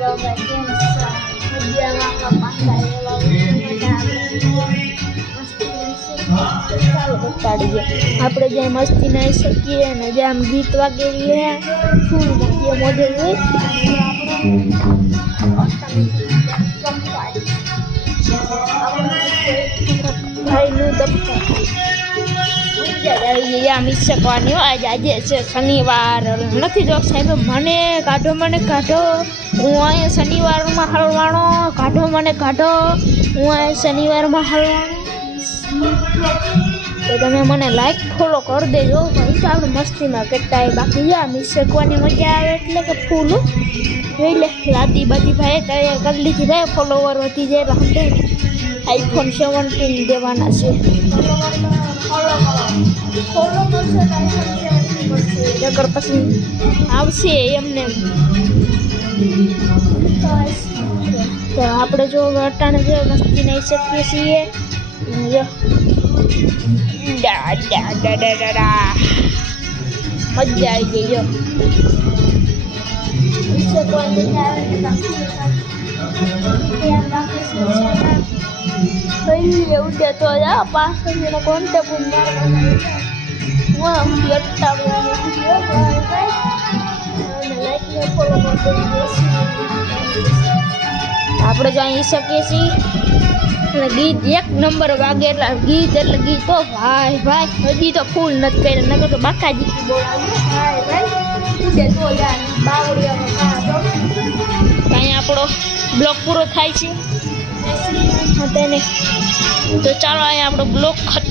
Hello ભાઈ કેમ છો? મજામાં પાછા એવા ચાલો બતાડી દે આપણે જ્યાં મસ્તી નાઈ શકીએ અને જ્યાં ગીત વાગેલી હે ફૂલ મૂકીએ મોઢે જોઈ ભાઈનું દફતર આવી ગયા મિસ શકવાની આજ આજે છે શનિવાર નથી જો સાહેબ મને કાઢો હું અહીંયા શનિવારમાં હલવાણો કાઢો હું અહીંયા શનિવારમાં હલવાણો તો તમે મને લાઈક ફોલો કરી દેજો ભાઈ તો આપણે મસ્તીમાં કેટલા બાકી જા મિસ શકવાની મજા આવે એટલે કે ફૂલ જોઈ લે લાદી બાદી ભાઈ કરી લીધી ભાઈ ફોલોવર વધી જાય એટલે આઈફોન 17 દેવાના છે ફોલો કરશે નગર પછી આવશે એમને તો આપણે જો અટાણે જો મસ્તી નહીં શકીએ છીએ જો મજા આવી ગઈ જો ઉઠે તો જા પાછળ કોન્ટેક્ટ આપણે જાણી શકીએ છીએ અને ગીત એક નંબર વાગે એટલે ગીત તો ભાઈ હજી તો ફૂલ નથી કર્યા નકર તો બાકા જીતી બોલાવ્યું ભાઈ ઉડે તો જાય બાવળિયામાં અહીં આપણો બ્લોક પૂરો થાય છે તેને તો ચાલો અહીંયા આપણો બ્લોક ખતમ